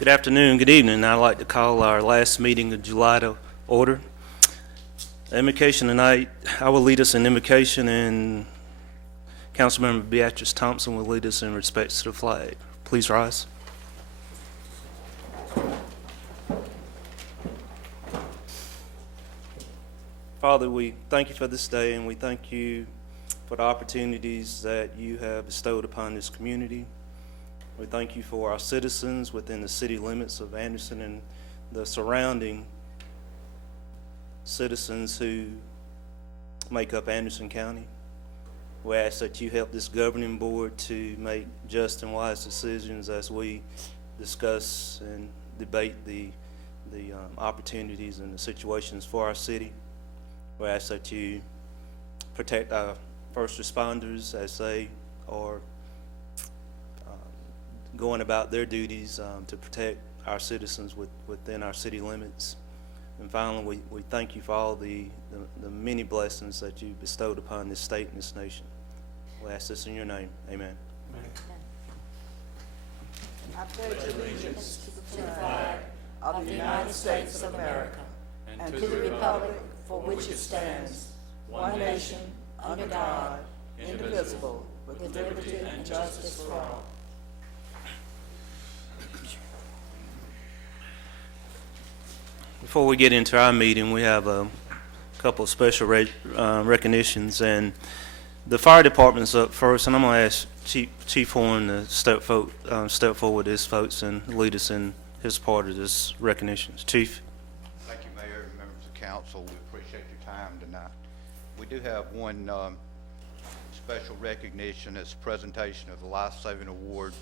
Good afternoon, good evening. I'd like to call our last meeting of July to order. Invocation tonight, I will lead us in invocation, and Councilmember Beatrice Thompson will lead us in respect to the flag. Please rise. Father, we thank you for this day, and we thank you for the opportunities that you have bestowed upon this community. We thank you for our citizens within the city limits of Anderson and the surrounding citizens who make up Anderson County. We ask that you help this governing board to make just and wise decisions as we discuss and debate the opportunities and the situations for our city. We ask that you protect our first responders as they are going about their duties to protect our citizens within our city limits. And finally, we thank you for all the many blessings that you bestowed upon this state and this nation. We ask this in your name. Amen. Amen. I pledge allegiance to the flag of the United States of America and to the republic for which it stands, one nation, under God, indivisible, with liberty and justice for all. Before we get into our meeting, we have a couple of special recognitions, and the fire department's up first, and I'm going to ask Chief Horn to step forward with his folks and lead us in his part of this recognitions. Chief. Thank you, Mayor and members of council. We appreciate your time tonight. We do have one special recognition. It's presentation of the Life-Saving Award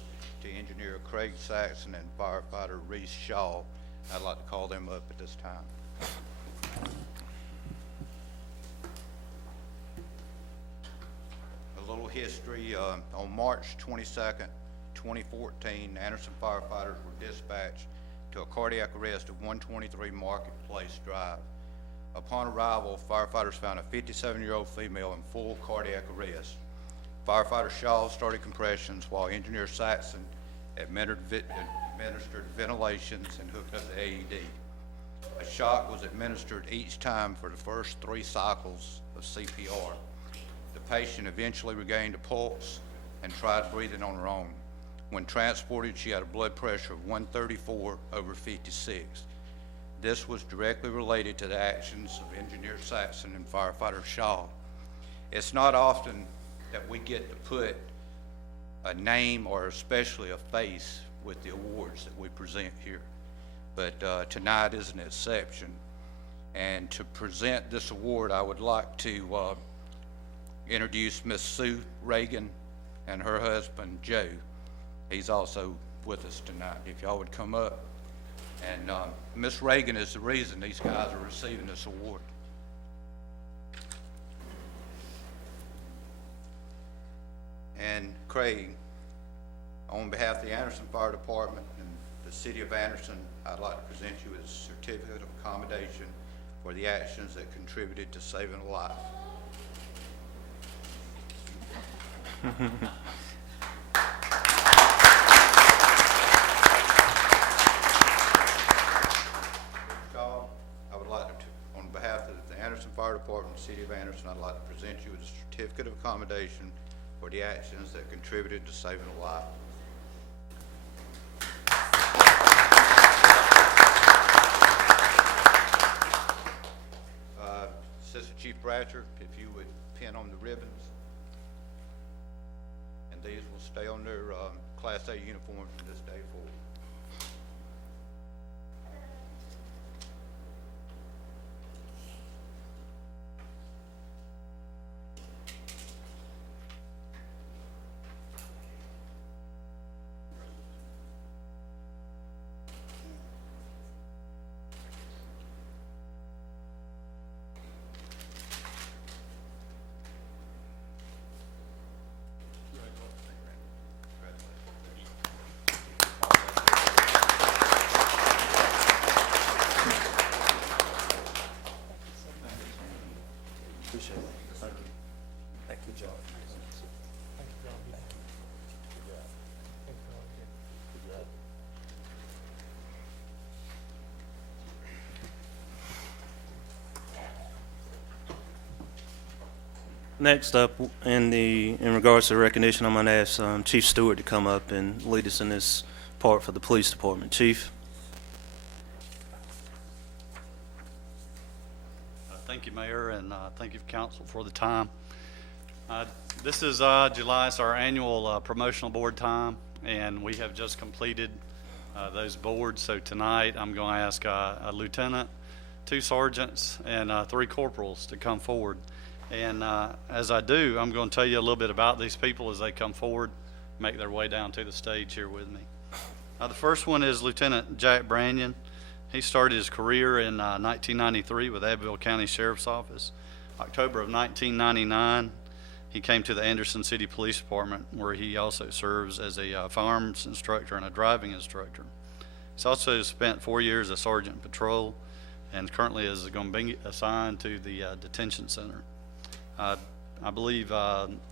to Engineer Craig Saxon and Firefighter Reese. I'd like to call them up at this time. A little history. On March 22nd, 2014, Anderson firefighters were dispatched to a cardiac arrest of 123 Marketplace Drive. Upon arrival, firefighters found a 57-year-old female in full cardiac arrest. Firefighter Shaw started compressions while Engineer Saxon administered ventilations and hooked up the AED. A shock was administered each time for the first 3 cycles of CPR. The patient eventually regained a pulse and tried breathing on her own. When transported, she had a blood pressure of 134/56. This was directly related to the actions of Engineer Saxon and Firefighter Shaw. It's not often that we get to put a name or especially a face with the awards that we present here, but tonight is an exception. And to present this award, I would like to introduce Miss Sue Reagan and her husband Joe. He's also with us tonight. If y'all would come up. And Miss Reagan is the reason these guys are receiving this award. And Craig, on behalf of the Anderson Fire Department and the City of Anderson, I'd like to present you with a certificate of accommodation for the actions that contributed to saving a life. I would like to, on behalf of the Anderson Fire Department and City of Anderson, I'd like to present you with a certificate of accommodation for the actions that contributed to saving a life. Assistant Chief Bratcher, if you would pin on the ribbons, and these will stay on their Class A uniforms from this day forward. Next up, in regards to recognition, I'm going to ask Chief Stewart to come up and lead us in this part for the police department. Chief. Thank you, Mayor, and thank you, Council, for the time. This is July. It's our annual promotional board time, and we have just completed those boards. So tonight, I'm going to ask a lieutenant, 2 sergeants, and 3 corporals to come forward. And as I do, I'm going to tell you a little bit about these people as they come forward, make their way down to the stage here with me. The first one is Lieutenant Jack Branyon. He started his career in 1993 with Abbeville County Sheriff's Office. October of 1999, he came to the Anderson City Police Department, where he also serves as a firearms instructor and a driving instructor. He's also spent 4 years as Sergeant Patrol and currently is going to be assigned to the detention center. I believe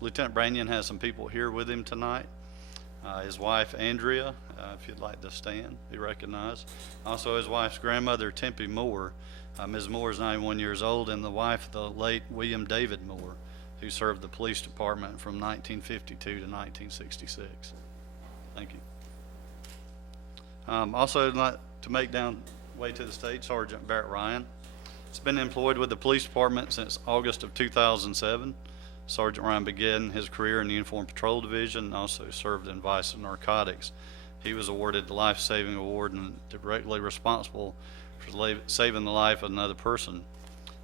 Lieutenant Branyon has some people here with him tonight. His wife, Andrea, if you'd like to stand, be recognized. Also his wife's grandmother, Tempe Moore. Ms. Moore is 91 years old, and the wife of the late William David Moore, who served the police department from 1952 to 1966. Thank you. Also, to make down way to the stage, Sergeant Barrett Ryan. He's been employed with the police department since August of 2007. Sergeant Ryan began his career in the Uniform Patrol Division and also served in Vice and Narcotics. He was awarded the Life Saving Award and directly responsible for saving the life of another person.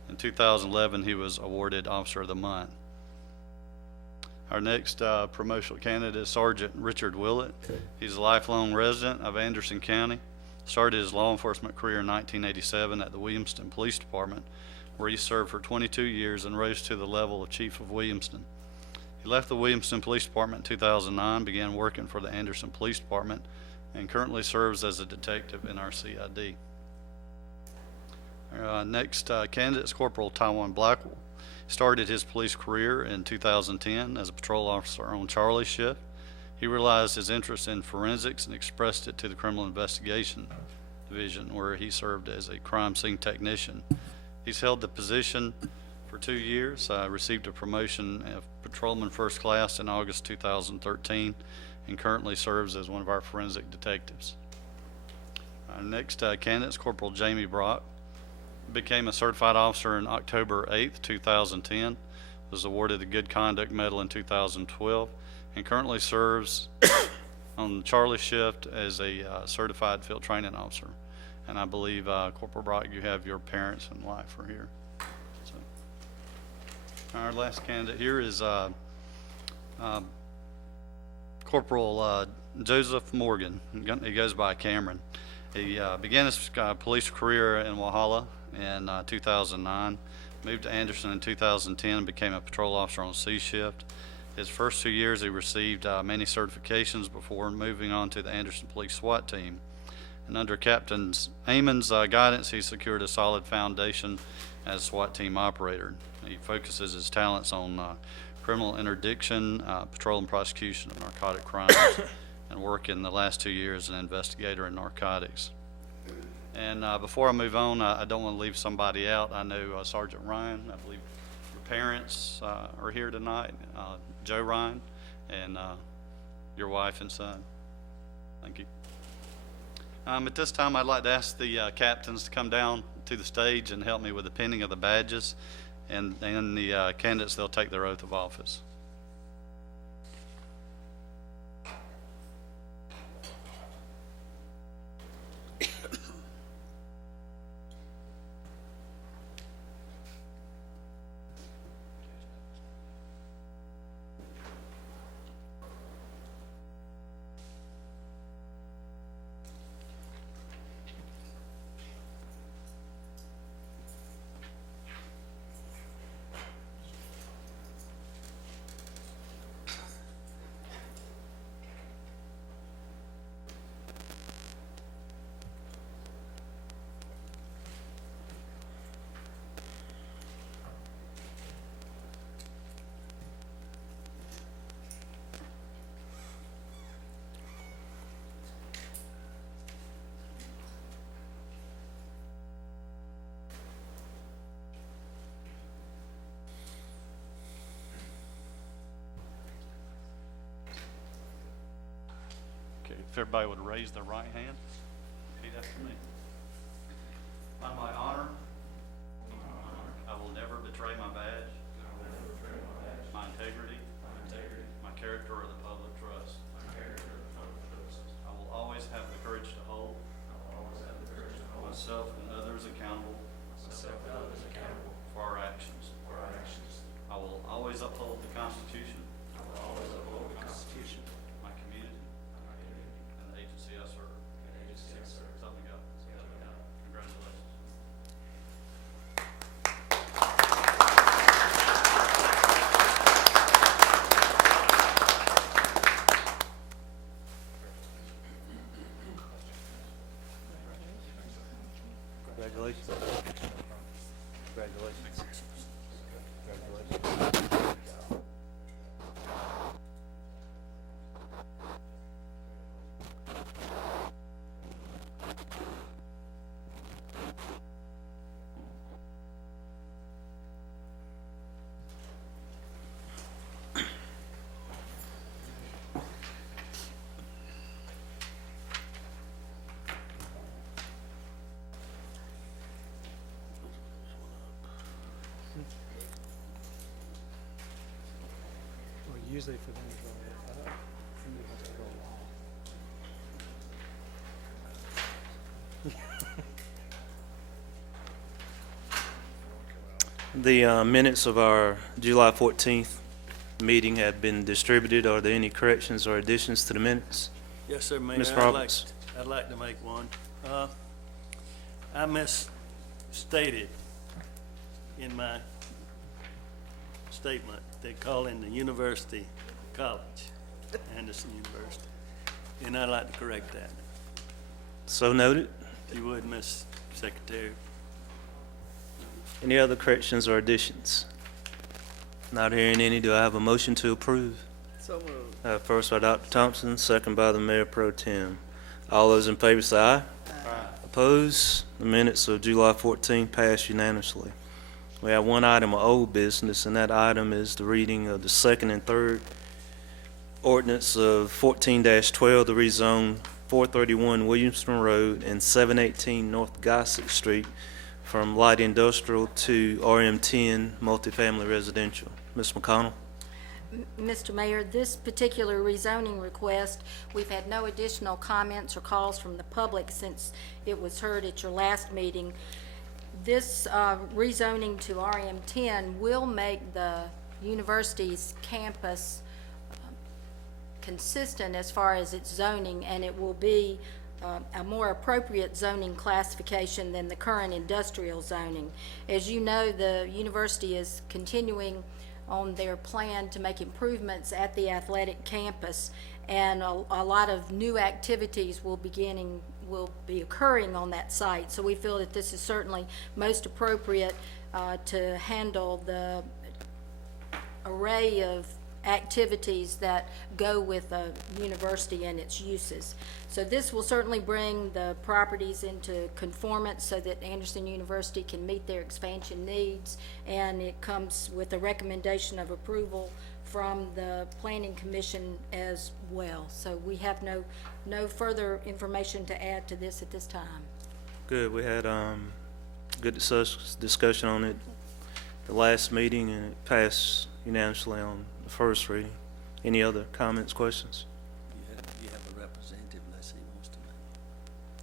In 2011, he was awarded Officer of the Month. Our next promotional candidate is Sergeant Richard Willet. He's a lifelong resident of Anderson County. Started his law enforcement career in 1987 at the Williamston Police Department, where he served for 22 years and rose to the level of Chief of Williamston. He left the Williamston Police Department in 2009, began working for the Anderson Police Department, and currently serves as a detective in our CID. Our next candidate is Corporal Blackwell. Started his police career in 2010 as a patrol officer on Charlie shift. He realized his interest in forensics and expressed it to the Criminal Investigation Division, where he served as a crime scene technician. He's held the position for 2 years, received a promotion of Patrolman First Class in August 2013, and currently serves as one of our forensic detectives. Our next candidate is Corporal Jamie Brock. Became a certified officer in October 8th, 2010, was awarded the Good Conduct Medal in 2012, and currently serves on Charlie shift as a certified field training officer. And I believe, Corporal Brock, you have your parents and wife are here. So, our last candidate here is Corporal Joseph Morgan. He goes by Cameron. He began his police career in Walhalla in 2009, moved to Anderson in 2010 and became a patrol officer on C shift. His first 2 years he received many certifications before moving on to the Anderson Police SWAT team. And under Captain Amon's guidance, he secured a solid foundation as a SWAT team operator. He focuses his talents on criminal interdiction, patrol and prosecution of narcotic crimes, and work in the last 2 years as an investigator in narcotics. And before I move on, I don't want to leave somebody out. I know Sergeant Ryan, I believe your parents are here tonight, Joe Ryan, and your wife and son. Thank you. At this time, I'd like to ask the captains to come down to the stage and help me with the pinning of the badges, and the candidates, they'll take their oath of office. If everybody would raise their right hand, repeat after me. On my honor, I will never betray my badge, my integrity, my character, or the public trust. I will always have the courage to hold myself and others accountable for our actions. I will always uphold the Constitution, my community, and the agency I serve. Help me God. Congratulations. Congratulations. Congratulations. Well, usually for them to go up, somebody has to go along. The minutes of our July 14th meeting have been distributed. Are there any corrections or additions to the minutes? Yes, sir, Mayor. Ms. Roberts. I'd like to make one. I misstated in my statement, they call in the University College, Anderson University, and I'd like to correct that. So noted. If you would, Miss Secretary. Any other corrections or additions? Not hearing any, do I have a motion to approve? So moved. First by Dr. Thompson, second by the Mayor Pro Tem. All those in favor say aye. Opposed? The minutes of July 14 pass unanimously. We have one item of old business, and that item is the reading of the second and third ordinance of 14-12 to rezone 431 Williamston Road and 718 North Gossett Street from light industrial to RM10 multifamily residential. Ms. McConnell? Mr. Mayor, this particular rezoning request, we've had no additional comments or calls from the public since it was heard at your last meeting. This rezoning to RM10 will make the university's campus consistent as far as its zoning, and it will be a more appropriate zoning classification than the current industrial zoning. As you know, the university is continuing on their plan to make improvements at the athletic campus, and a lot of new activities will be occurring on that site. So we feel that this is certainly most appropriate to handle the array of activities that go with a university and its uses. So this will certainly bring the properties into conformance so that Anderson University can meet their expansion needs, and it comes with a recommendation of approval from the Planning Commission as well. So we have no further information to add to this at this time. Good. We had good discussion on it the last meeting, and it passed unanimously on the first reading. Any other comments, questions? You have a representative unless he wants to make.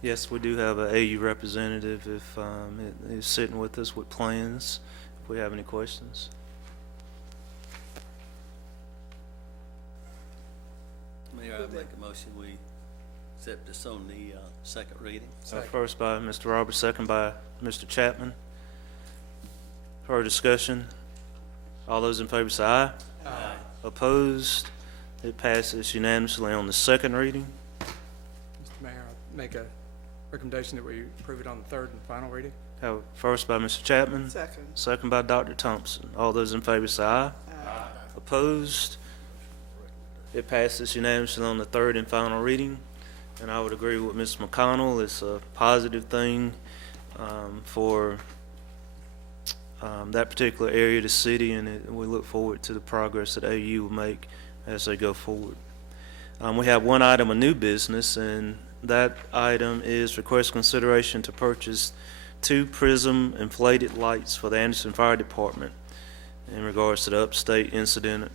Yes, we do have an AU representative if it is sitting with us with plans, if we have any questions. Mayor, I make a motion, we accept this on the second reading. First by Mr. Roberts, second by Mr. Chapman. For discussion, all those in favor say aye. Aye. Opposed? It passes unanimously on the second reading. Mr. Mayor, I make a recommendation that we approve it on the third and final reading. Have first by Mr. Chapman, Second. second by Dr. Thompson. All those in favor say aye. Opposed? It passes unanimously on the third and final reading. And I would agree with Ms. McConnell. It's a positive thing for that particular area of the city, and we look forward to the progress that AU will make as they go forward. We have one item of new business, and that item is request consideration to purchase 2 Prism Inflated Lights for the Anderson Fire Department in regards to the Upstate Incident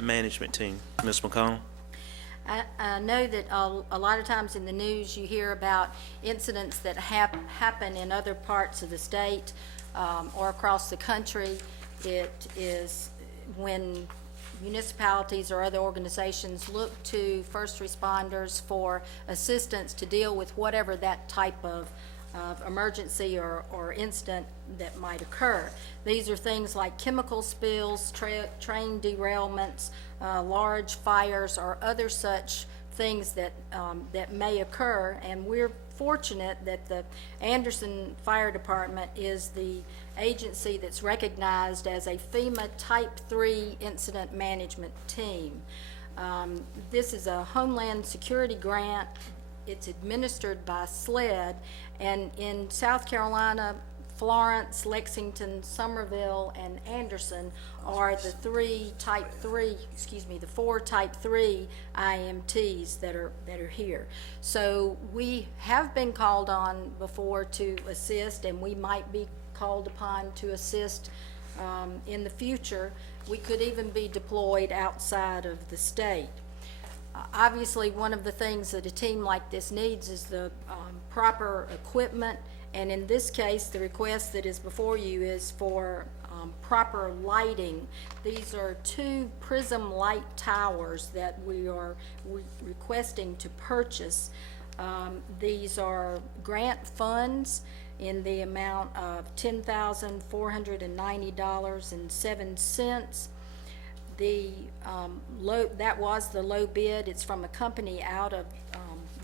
Management Team. Ms. McConnell? I know that a lot of times in the news you hear about incidents that happen in other parts of the state or across the country. It is when municipalities or other organizations look to first responders for assistance to deal with whatever that type of emergency or incident that might occur. These are things like chemical spills, train derailments, large fires, or other such things that may occur. And we're fortunate that the Anderson Fire Department is the agency that's recognized as a FEMA Type 3 incident management team. This is a Homeland Security grant. It's administered by SLED, and in South Carolina, Florence, Lexington, Somerville, and Anderson are the 4 Type 3 IMTs that are here. So we have been called on before to assist, and we might be called upon to assist in the future. We could even be deployed outside of the state. Obviously, one of the things that a team like this needs is the proper equipment, and in this case, the request that is before you is for proper lighting. These are 2 Prism light towers that we are requesting to purchase. These are grant funds in the amount of $10,490.07. That was the low bid. It's from a company out of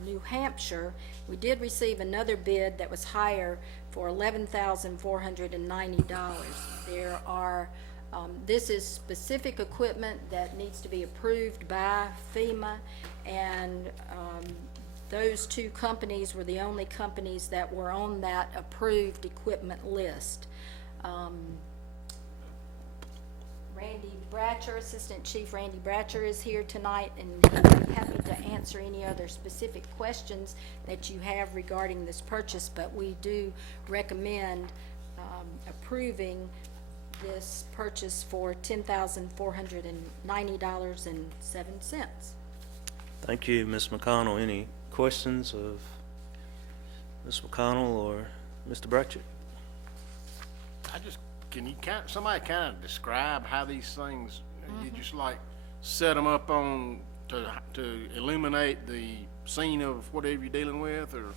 New Hampshire. We did receive another bid that was higher for $11,490. There are, this is specific equipment that needs to be approved by FEMA, and those 2 companies were the only companies that were on that approved equipment list. Randy Bratcher, Assistant Chief Randy Bratcher, is here tonight, and he'd be happy to answer any other specific questions that you have regarding this purchase, but we do recommend approving this purchase for $10,490.07. Thank you, Ms. McConnell. Any questions of Ms. McConnell or Mr. Bratcher? Can you somebody kind of describe how these things, you just like set them up on to illuminate the scene of whatever you're dealing with, or?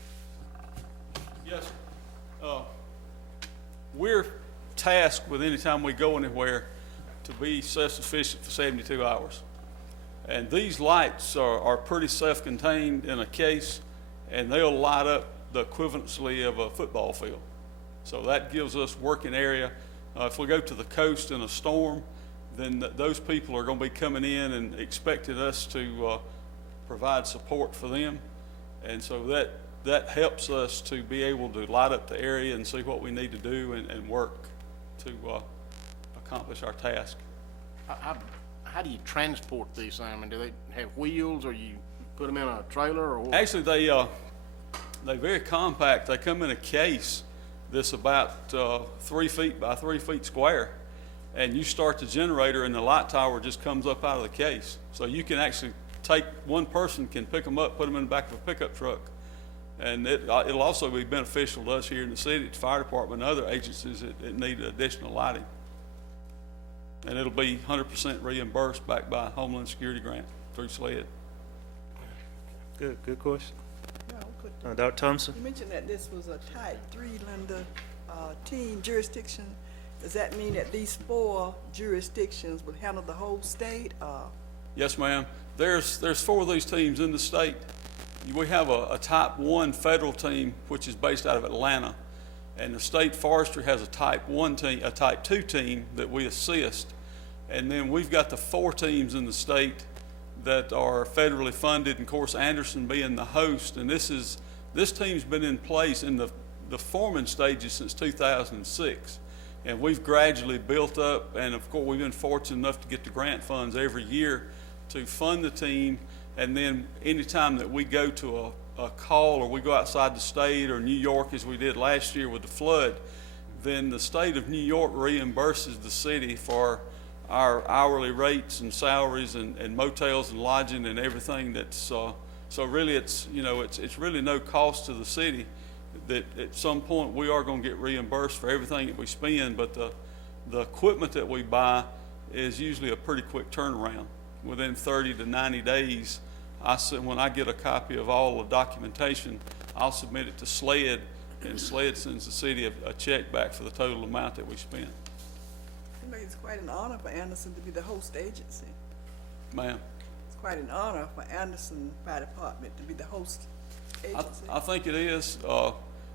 Yes. We're tasked with any time we go anywhere to be self-sufficient for 72 hours. And these lights are pretty self-contained in a case, and they'll light up the equivalency of a football field. So that gives us working area. If we go to the coast in a storm, then those people are going to be coming in and expecting us to provide support for them. And so that helps us to be able to light up the area and see what we need to do and work to accomplish our task. How do you transport these things? I mean, do they have wheels, or you put them in a trailer, or what? Actually, they're very compact. They come in a case that's about 3 feet by 3 feet square, and you start the generator and the light tower just comes up out of the case. So you can actually one person can pick them up, put them in the back of a pickup truck, and it'll also be beneficial to us here in the city, the fire department, and other agencies that need additional lighting. And it'll be 100% reimbursed back by Homeland Security grant through SLED. Good question. No, good. Dr. Thompson? You mentioned that this was a Type 3 Linda team jurisdiction. Does that mean that these 4 jurisdictions would handle the whole state? Yes, ma'am. There's 4 of these teams in the state. We have a Type 1 federal team, which is based out of Atlanta, and the state forestry has a Type 1 team, a Type 2 team that we assist, and then we've got the 4 teams in the state that are federally funded, and of course Anderson being the host. And this team's been in place in the forming stages since 2006, and we've gradually built up, and of course we've been fortunate enough to get the grant funds every year to fund the team, and then anytime that we go to a call or we go outside the state or New York, as we did last year with the flood, then the state of New York reimburses the city for our hourly rates and salaries and motels and lodging and everything. That's so really it's really no cost to the city. That at some point we are going to get reimbursed for everything that we spend, but the equipment that we buy is usually a pretty quick turnaround. Within 30 to 90 days, when I get a copy of all the documentation, I'll submit it to SLED, and SLED sends the city a check back for the total amount that we spent. I think it's quite an honor for Anderson to be the host agency. Ma'am, It's quite an honor for Anderson Fire Department to be the host agency. I think it is.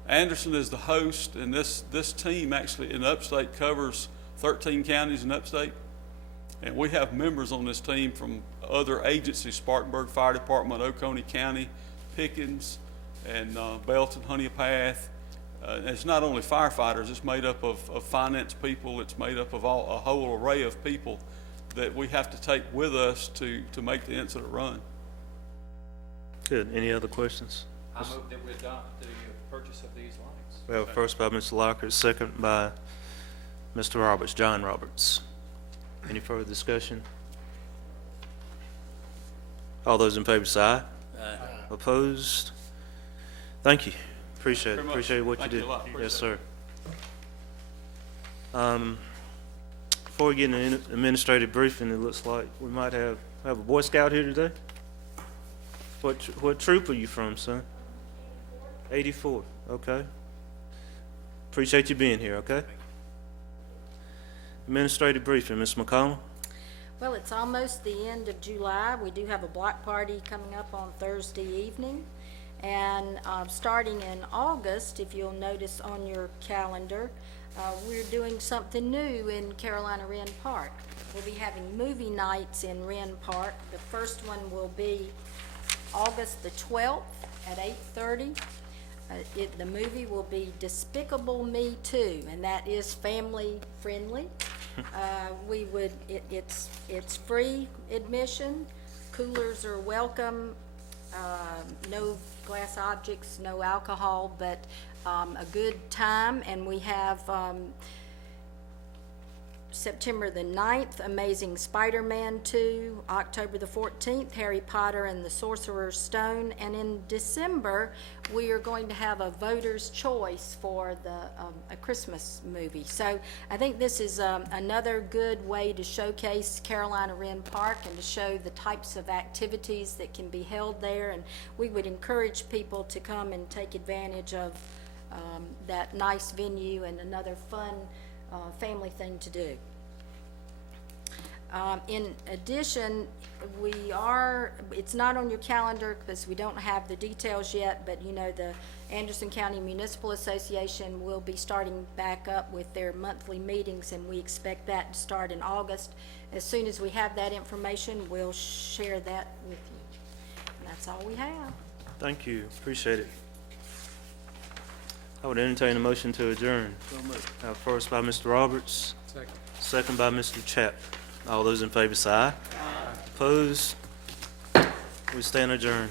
Anderson is the host, and this team actually in Upstate covers 13 counties in Upstate. And we have members on this team from other agencies, Spartanburg Fire Department, Oconee County, Pickens, and Belton, Honeypath. It's not only firefighters, it's made up of finance people, it's made up of a whole array of people that we have to take with us to make the incident run. Good. Any other questions? I move that we adopt the purchase of these lights. We have a first by Mr. Lockhart, second by Mr. Roberts, John Roberts. Any further discussion? All those in favor say aye. Aye. Opposed? Thank you. Appreciate it. Very much. Appreciate what you Thank did. you a lot. Yes, Appreciate sir. Before we get into an administrative briefing, it looks like we might have a Boy Scout here today. What troop are you from, son? 84. Okay. Appreciate you being here, okay? Administrative briefing, Ms. McConnell. Well, it's almost the end of July. We do have a block party coming up on Thursday evening. And starting in August, if you'll notice on your calendar, we're doing something new in Carolina Wren Park. We'll be having movie nights in Wren Park. The first one will be August the 12th at 8:30. The movie will be Despicable Me 2, and that is family friendly. It's free admission. Coolers are welcome. No glass objects, no alcohol, but a good time. And we have September the 9th, Amazing Spider-Man 2, October the 14th, Harry Potter and the Sorcerer's Stone, and in December, we are going to have a voter's choice for a Christmas movie. So I think this is another good way to showcase Carolina Wren Park and to show the types of activities that can be held there, and we would encourage people to come and take advantage of that nice venue and another fun family thing to do. In addition, it's not on your calendar because we don't have the details yet, but you know, the Anderson County Municipal Association will be starting back up with their monthly meetings, and we expect that to start in August. As soon as we have that information, we'll share that with you. And that's all we have. Thank you. Appreciate it. I would entertain a motion to adjourn. First by Mr. Roberts, Second. second by Mr. Chapter. All those in favor say aye. Opposed? We stand adjourned.